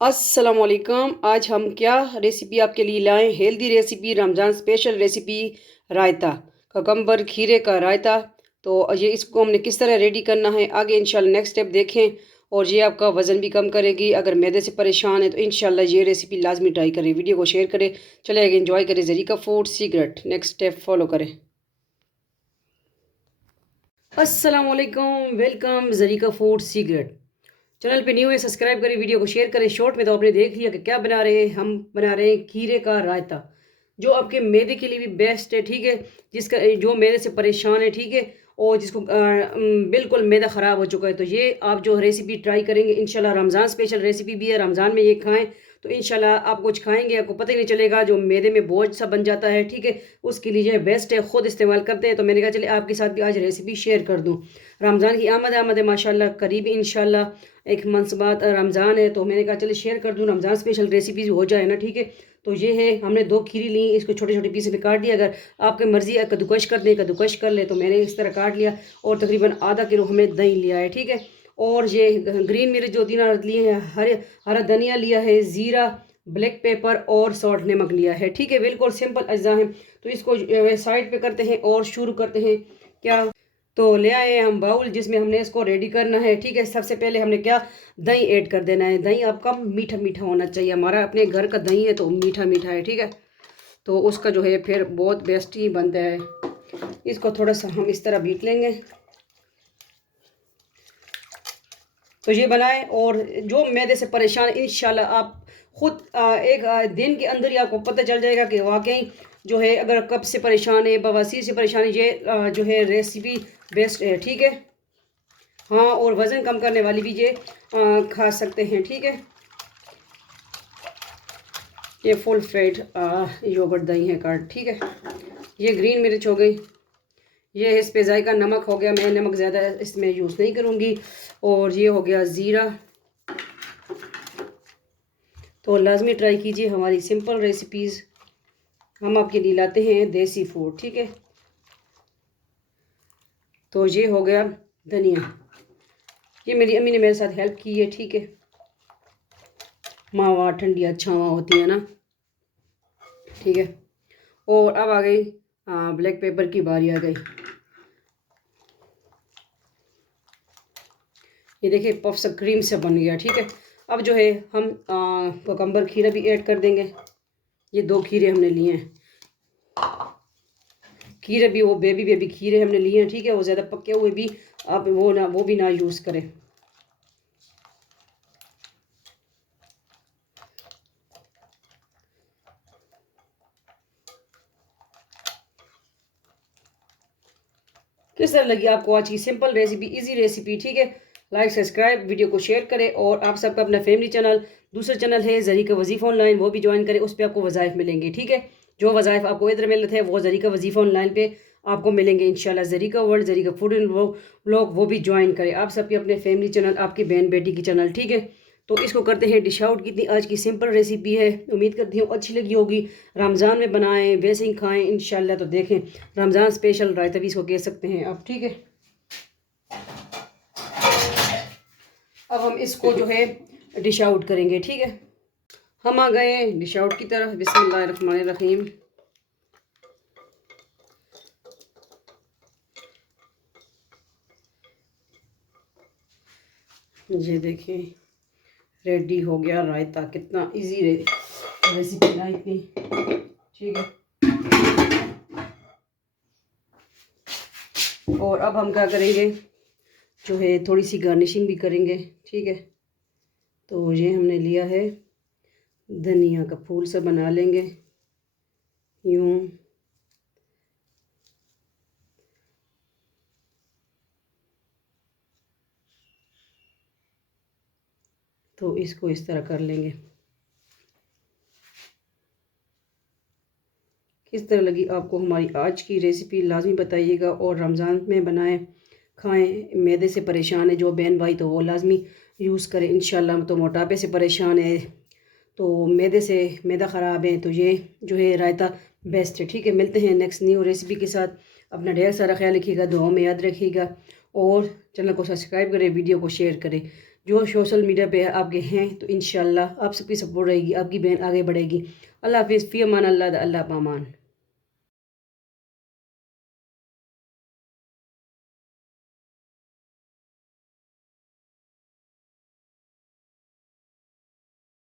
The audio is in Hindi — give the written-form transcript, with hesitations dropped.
अस्सलाम वालेकुम। आज हम क्या रेसिपी आपके लिए लाएं? Healthy recipe, Ramzan special recipe, raita, cucumber खीरे का रायता। तो ये इसको हमने किस तरह रेडी करना है आगे इंशाल्लाह नेक्स्ट स्टेप देखें। और ये आपका वज़न भी कम करेगी। अगर मैदे से परेशान है तो इंशाल्लाह ये रेसिपी लाजमी ट्राई करें। वीडियो को शेयर करें, चले आगे इंजॉय करें। Zarika food secret next step follow करें। अस्सलाम वालेकुम, welcome Zarika food secret. Channel पे न्यू है, सब्सक्राइब करें, वीडियो को शेयर करें। शॉर्ट में तो आपने देख लिया कि क्या बना रहे हैं। हम बना रहे हैं खीरे का रायता, जो आपके मैदे के लिए भी बेस्ट है, ठीक है। जिसका जो मैदे से परेशान है, ठीक है, और जिसको बिल्कुल मैदा ख़राब हो चुका है, तो ये आप जो रेसिपी ट्राई करेंगे इंशाल्लाह। रमज़ान स्पेशल रेसिपी भी है, रमज़ान में ये खाएं तो इंशाल्लाह आप कुछ खाएंगे आपको पता ही नहीं चलेगा। जो मैदे में बोझ सा बन जाता है, ठीक है, उसके लिए ये बेस्ट है। ख़ुद इस्तेमाल करते हैं तो मैंने कहा चले आपके साथ भी आज रेसिपी शेयर कर दूँ। रमज़ान की आमद है माशाल्लाह, करीब इंशाल्लाह एक मंथ बाद रमज़ान है, तो मैंने कहा चले शेयर कर दूँ, रमज़ान स्पेशल रेसिपीज़ हो जाए ना, ठीक है। तो ये है, हमने 2 खीरी ली, इसको छोटे छोटे पीस में काट दिया। अगर आपकी मर्ज़ी है कद्दूकश कर दें, कद्दूकश कर ले, तो मैंने इस तरह काट लिया। और तकरीबन आधा किलो हमने दही लिया है, ठीक है। और ये ग्रीन मिर्च जो 3 अदद लिए हैं, हरा धनिया लिया है, ज़ीरा, ब्लैक पेपर और सॉल्ट नमक लिया है, ठीक है। बिल्कुल सिंपल अज्जा हैं। तो इसको साइड पे करते हैं और शुरू करते हैं। क्या, तो ले आए हैं हम बाउल जिसमें हमने इसको रेडी करना है, ठीक है। सबसे पहले हमने क्या, दही ऐड कर देना है। दही आपका मीठा मीठा होना चाहिए। हमारा अपने घर का दही है तो मीठा मीठा है, ठीक है। तो उसका जो है फिर बहुत बेस्ट ही बनता है। इसको थोड़ा सा हम इस तरह बीट लेंगे। तो ये बनाएं। और जो मैदे से परेशान, इंशाल्लाह आप खुद एक दिन के अंदर ही आपको पता चल जाएगा कि वाकई जो है, अगर कब से परेशान है, बवासीर से परेशान है, ये जो है रेसिपी बेस्ट है, ठीक है। हाँ, और वज़न कम करने वाली भी ये खा सकते हैं, ठीक है। ये फुल फैट योगर्ट दही है कार्ड, ठीक है। ये ग्रीन मिर्च हो गई, ये इस पे जायका नमक हो गया, मैं नमक ज़्यादा इसमें यूज़ नहीं करूँगी। और ये हो गया ज़ीरा। तो लाजमी ट्राई कीजिए हमारी सिंपल रेसिपीज़। हम आपके लिए लाते हैं देसी फूड, ठीक है। तो ये हो गया धनिया, ये मेरी अम्मी ने मेरे साथ हेल्प की है, ठीक है। मावा ठंडिया छावा होती है ना, ठीक है। और अब आ गई ब्लैक पेपर की बारी आ गई। ये देखिए पफ सा क्रीम से बन गया, ठीक है। अब जो है हम कोकम्बर खीरा भी ऐड कर देंगे। ये 2 खीरे हमने लिए हैं। खीरे भी वो बेबी बेबी खीरे हमने लिए हैं, ठीक है। वो ज़्यादा पके हुए भी आप वो भी ना यूज़ करें। किस तरह लगी आपको आज की सिंपल रेसिपी, इजी रेसिपी, ठीक है। लाइक सब्सक्राइब, वीडियो को शेयर करें। और आप सबका अपना फैमिली चैनल, दूसरा चैनल है ज़रीका वजीफ़ा ऑनलाइन, वो भी ज्वाइन करें। उस पर आपको वज़ाइफ मिलेंगे, ठीक है। जो वज़ाइफ आपको इधर मिल रहे थे वो ज़रीका वजीफ़ा ऑनलाइन पे आपको मिलेंगे इंशाल्लाह। Zarika world, Zarika food and vlog, वो भी ज्वाइन करें। आप सबके अपने फैमिली चैनल, आपकी बहन बेटी की चैनल, ठीक है। तो इसको करते हैं डिश आउट। कितनी आज की सिंपल रेसिपी है, उम्मीद करती हूँ अच्छी लगी होगी। रमज़ान में बनाएं, वैसे ही खाएं इंशाल्लाह। तो देखें, रमज़ान स्पेशल रायता भी इसको कह सकते हैं आप, ठीक है। अब हम इसको जो है डिश आउट करेंगे, ठीक है। हम आ गए डिश आउट की तरफ। बिस्मिल्लाहिर्रहमानिर्रहीम। ये देखिए रेडी हो गया रायता। कितना इजी रेसिपी ना इतनी, ठीक है। और अब हम क्या करेंगे, जो है थोड़ी सी गार्निशिंग भी करेंगे, ठीक है। तो ये हमने लिया है धनिया का फूल सा बना लेंगे यूँ। तो इसको इस तरह कर लेंगे। किस तरह लगी आपको हमारी आज की रेसिपी, लाजमी बताइएगा। और रमज़ान में बनाएं, खाएं। मैदे से परेशान है जो बहन भाई, तो वो लाजमी यूज़ करें इंशाल्लाह। तो मोटापे से परेशान है, तो मैदे से मैदा ख़राब है, तो ये जो है रायता बेस्ट है, ठीक है। मिलते हैं नेक्स्ट न्यू रेसिपी के साथ। अपना ढेर सारा ख्याल रखिएगा, दुआओं में याद रखिएगा। और चैनल को सब्सक्राइब करें, वीडियो को शेयर करें। जो सोशल मीडिया पे आपके हैं, तो इंशाल्लाह आप सबकी सपोर्ट रहेगी, आपकी बहन आगे बढ़ेगी। अल्लाह हाफिज़, फ़ी अमान अल्लाह, अल्लाह पामान।